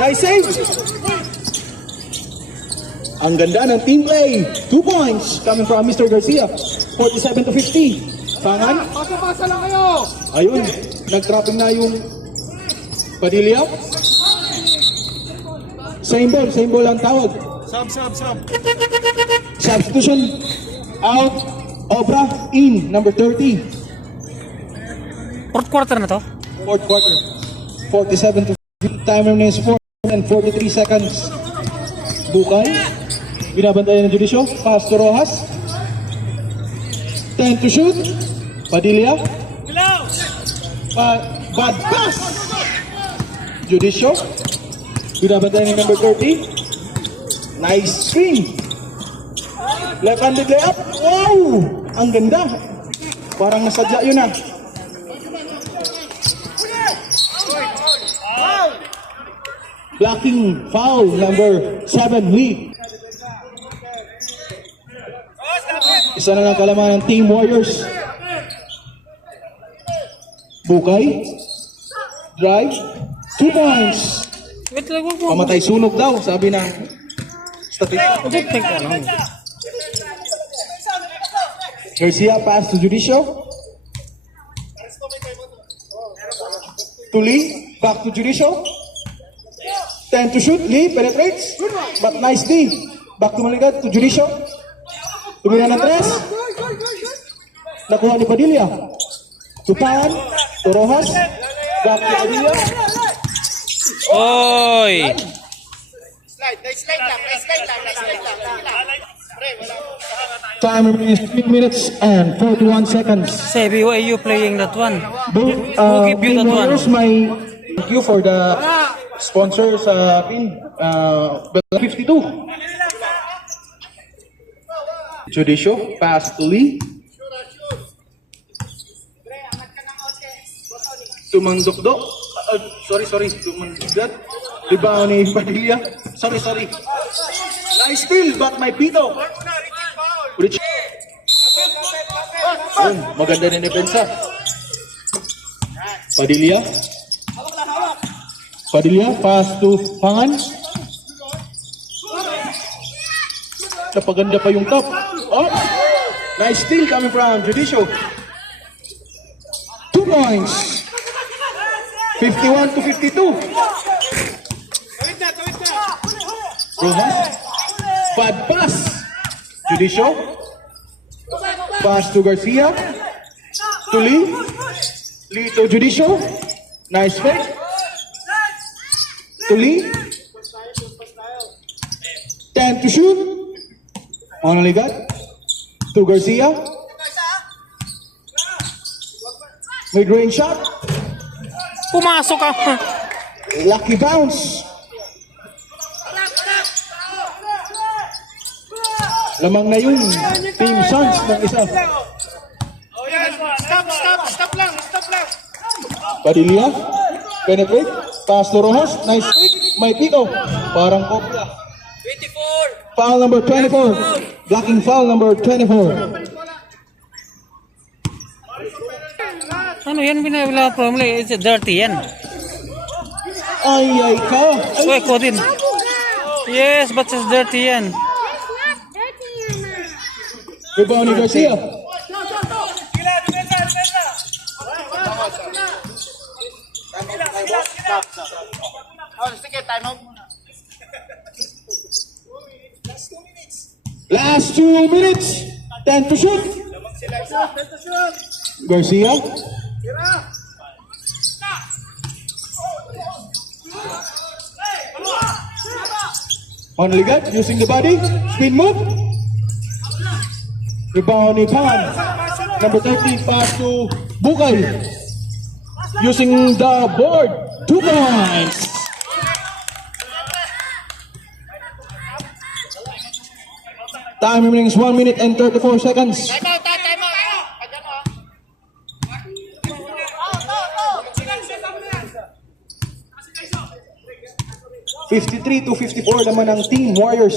Nice save! Ang ganda ng team play. 2 points coming from Mr. Garcia. 47-50. Pangan. Pasa-pasa lang kayo! Ayun, nag-trapping na yung Padilla. Same ball ang tawag. Sub. Substitution out. Obra in, number 30. Fourth quarter na to? Fourth quarter. 47-50. Time remains 4 and 43 seconds. Bukay. Binabantayan ng Judisyo. Pass to Rojas. 10 to shoot. Padilla. Bad pass. Judisyo. Binabantayan ng number 30. Nice screen. Left-handed layup. Wow! Ang ganda. Parang nasadya yun ah. Blocking foul number 7 Lee. Isa na ng kalaman ng Team Warriors. Bukay. Drive. 2 points. Wait lang mo. Pamatay sunog daw, sabi ng statistic. Garcia pass to Judisyo. To Lee. Back to Judisyo. 10 to shoot. Lee penetrates. But nice D. Back to Maligad to Judisyo. Tumira ng 3. Nakuha ni Padilla. To Pan. To Rojas. Back to Padilla. Oy! Slide lang. Time remains 3 minutes and 41 seconds. Sabi, why are you playing that one? Who give you that one? Warriors, my thank you for the sponsor sa akin. 52. Judisyo, pass to Lee. Tumandokdok. Sorry. Tumandokdok. Rebound ni Padilla. Sorry. Nice steal, but my pito. Rich. Maganda na depensa. Padilla, pass to Pangan. Napaganda pa yung top. Oh! Nice steal coming from Judisyo. 2 points. 51-52. Rojas. Bad pass. Judisyo. Pass to Garcia. To Lee. Lee to Judisyo. Nice fake. To Lee. 10 to shoot. Only got. To Garcia. Mid-range shot. Pumasok ka. Lucky bounce. Lamang na yun. Team Suns ng isa. Stop lang. Padilla. Penetrate. Pass to Rojas. Nice pick. May pito. Parang kopya. 24. Foul number 24. Blocking foul number 24. Ano yan binabila problem? It's dirty yan. Ay ka. Uy, ko din. Yes, but it's dirty yan. Rebound ni Garcia. Last 2 minutes. 10 to shoot. Garcia. Only got using the body. Spin move. Rebound ni Pan. Number 30 pass to Bukay. Using the board. 2 points. Time remains 1 minute and 34 seconds. Time out. 53-54 naman ang Team Warriors.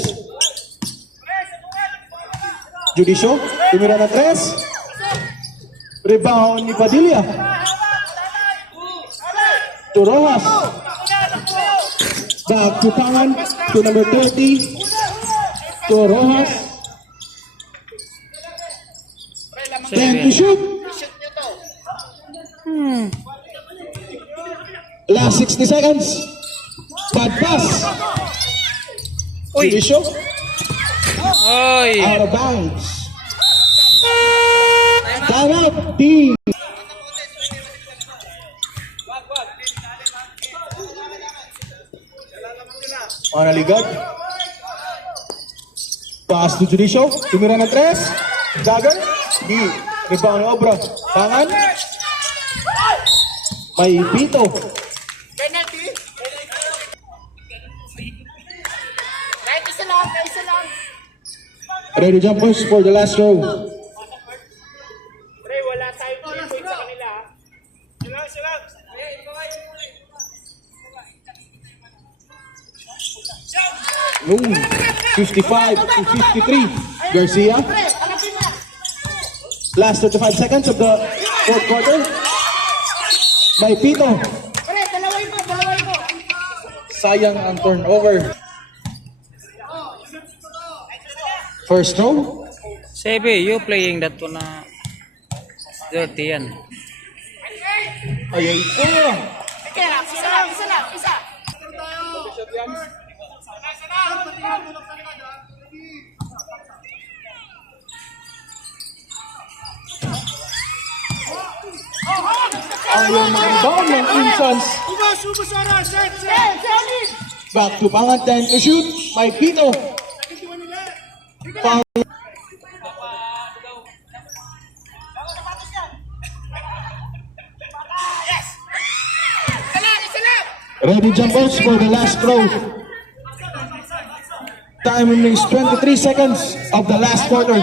Judisyo, tumira na 3. Rebound ni Padilla. to Rojas. Back to Pangan, to number 30, to Rojas. 10 to shoot. Shoot nyo to. Last 60 seconds. Bad pass. Uy. Judicial. Oy. Out of bounds. Time out, team. Mana ligad. Pass to Judicial. Tumira ng 3. Dagger. Di. Rebound ni Obra. Pangan. May Pito. Penalty. Kahit isa lang, kahit isa lang. Ready jumpers for the last row. Pre, wala tayong 3 points sa kanila. Silang. Noon. 55 to 53. Garcia. Pre, alapin mo. Last 35 seconds of the fourth quarter. May Pito. Pre, dalaway mo. Sayang ang turnover. First row. Sebe, you playing that one na dirty yan. Ayun po. Kaya, isa lang. Ayaw mag-rebound ng Insans. Ubus, Ora, set. Back to Pangan, 10 to shoot. May Pito. Foul. Isa lang. Ready jumpers for the last row. Time remains 23 seconds of the last quarter.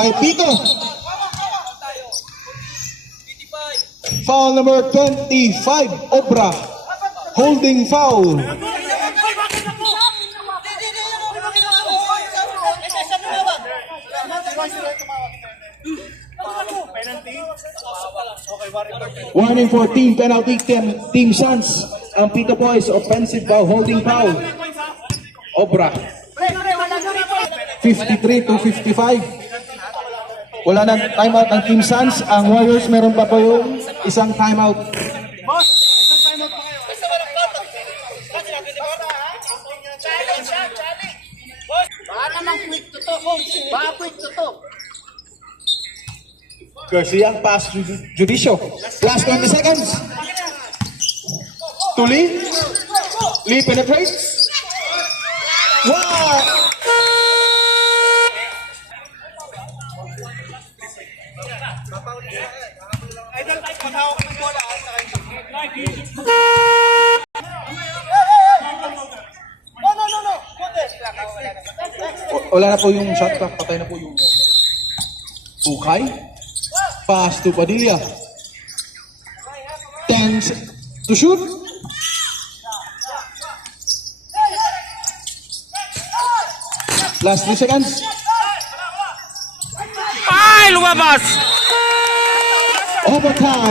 May Pito. Foul number 25, Obra. Holding foul. Warning for team penalty, Team Suns. Ang Pito Boys, offensive foul, holding foul. Obra. 53 to 55. Wala nang timeout ang Team Suns. Ang Warriors meron pa po yung isang timeout. Baka naman quick to to, coach. Baka quick to to. Garcia, pass to Judicio. Last 20 seconds. To Lee. Lee penetrates. Wow! Wala na po yung shot clock. Patay na po yung Bukay. Pass to Padilla. 10 to shoot. Last 3 seconds. Ay, lumabas! Overtime.